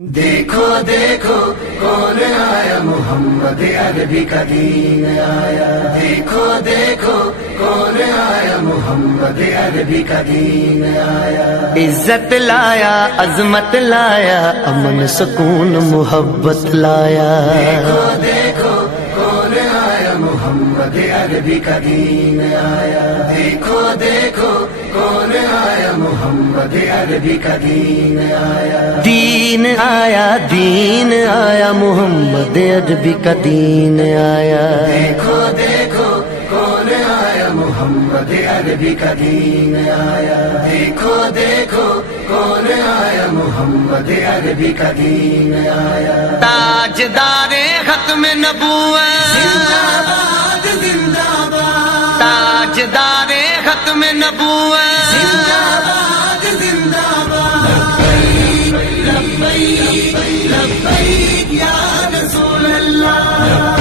دیکھو دیکھو کون آیا، محمد عربی کا دین آیا۔ دیکھو دیکھو کون آیا، محمد عربی کا دین آیا۔ عزت لایا، عظمت لایا، امن سکون محبت لایا۔ دیکھو دیکھو کون آیا، محمد عربی کا دین آیا۔ دیکھو دیکھو کون آیا، محمد عربی کا دین آیا۔ دین آیا، دین آیا، محمد عربی کا دین آیا۔ دیکھو دیکھو کون آیا، محمد عربی کا دین آیا۔ دیکھو دیکھو کون آیا، محمد عربی کا دین آیا۔ تاجدار ختم نبوت، زندہ باد زندہ باد، تاجدار ختم نبوت، زندہ باد زندہ باد۔ لبیک لبیک یا رسول اللہ،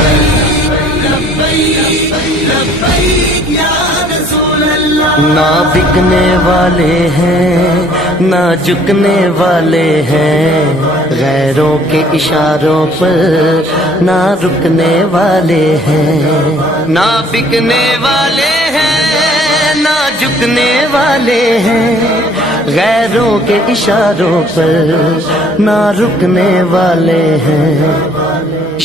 لبیک لبیک یا رسول اللہ۔ نہ بکنے والے ہیں نہ جھکنے والے ہیں، غیروں کے اشاروں پر نہ رکنے والے ہیں۔ نہ بکنے والے ہیں نہ جھکنے والے ہیں، غیروں کے اشاروں پر نہ رکنے والے ہیں۔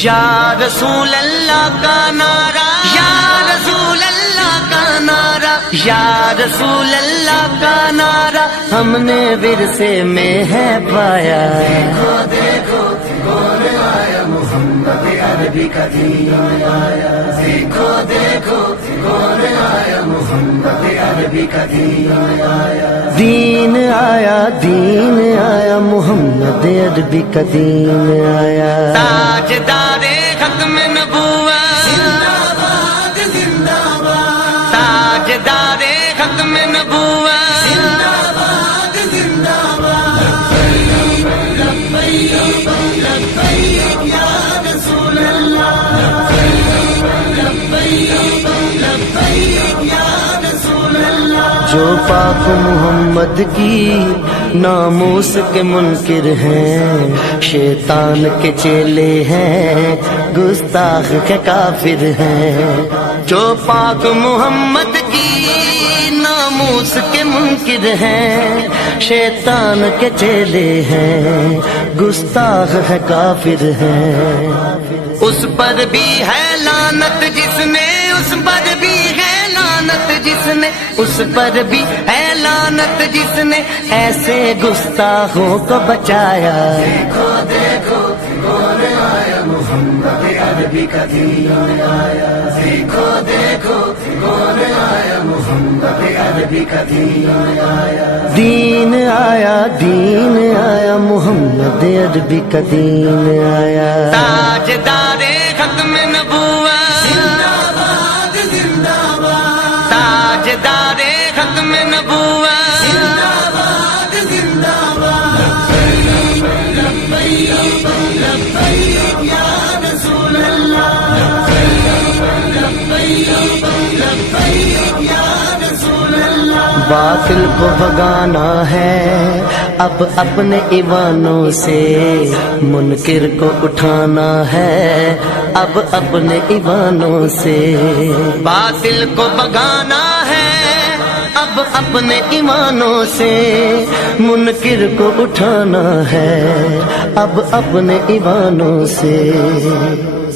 یا رسول اللہ کا نعرہ، یا رسول اللہ کا نعرہ، یا رسول اللہ کا نعرہ ہم نے ورثے میں ہے پایا۔ دیکھو دیکھو کون آیا، محمد عربی کا دین آیا۔ دیکھو دیکھو کون آیا، محمد عربی کا دین آیا۔ دین آیا، دین آیا، محمد عربی کا دین آیا۔ تاجدار ختم نبوت، زندہ باد زندہ باد، تاجدار ختم نبوت، زندہ باد زندہ باد۔ لبیک لبیک یا رسول اللہ، لبیک لبیک یا رسول اللہ۔ جو پاک محمد کی ناموس کے منکر ہیں، شیطان کے چیلے ہیں، گستاخ کے کافر ہیں۔ جو پاک محمد کی ناموس کے منکر ہیں، شیطان کے چیلے ہیں، گستاخ ہے کافر ہیں۔ اس پر بھی ہے لعنت جس نے، اس پر بھی ہے لعنت جس نے، اس پر بھی ہے لعنت جس نے ایسے گستاخوں کو بچایا۔ دیکھو دیکھو کون آیا، محمد عربی کا دین آیا۔ دیکھو دیکھو کون آیا، محمد عربی کا دین آیا۔ دین آیا، دین آیا، محمد عربی کا دین آیا۔ تاجدار ختم نبوت، زندہ باد زندہ باد، تاجدار ختم نبوت، زندہ باد زندہ باد۔ لبیک لبیک یا رسول اللہ، لبیک لبیک یا رسول اللہ۔ باطل کو بھگانا ہے اب اپنے ایوانوں سے، منکر کو اٹھانا ہے اب اپنے ایوانوں سے۔ باطل کو بھگانا ہے اب اپنے ایمانوں سے، منکر کو اٹھانا ہے اب اپنے ایوانوں سے۔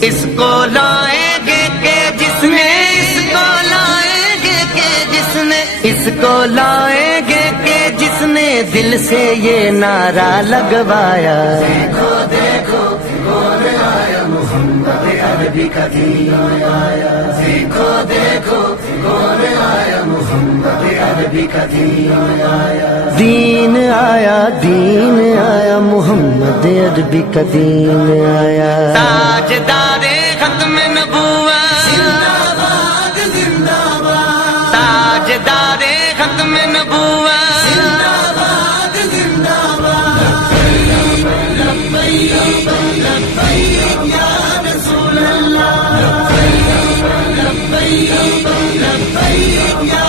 اس کو لائیں گے کہ جس نے، اس کو لائیں گے کہ جس نے، اس کو لائیں گے کہ جس نے دل سے یہ نعرہ لگوایا۔ دیکھو دیکھو کون آیا، محمد عربی کا دین آیا۔ دیکھو دیکھو کون آیا، محمد عربی کا دین آیا۔ دین آیا، دین آیا، محمد عربی کا دین آیا۔ تاجدار ختم نبوت، زندہ باد زندہ باد، تاجدار ختم نبوت، زندہ باد زندہ باد۔ لبیک لبیک یا رسول اللہ، لبیک لبیک یا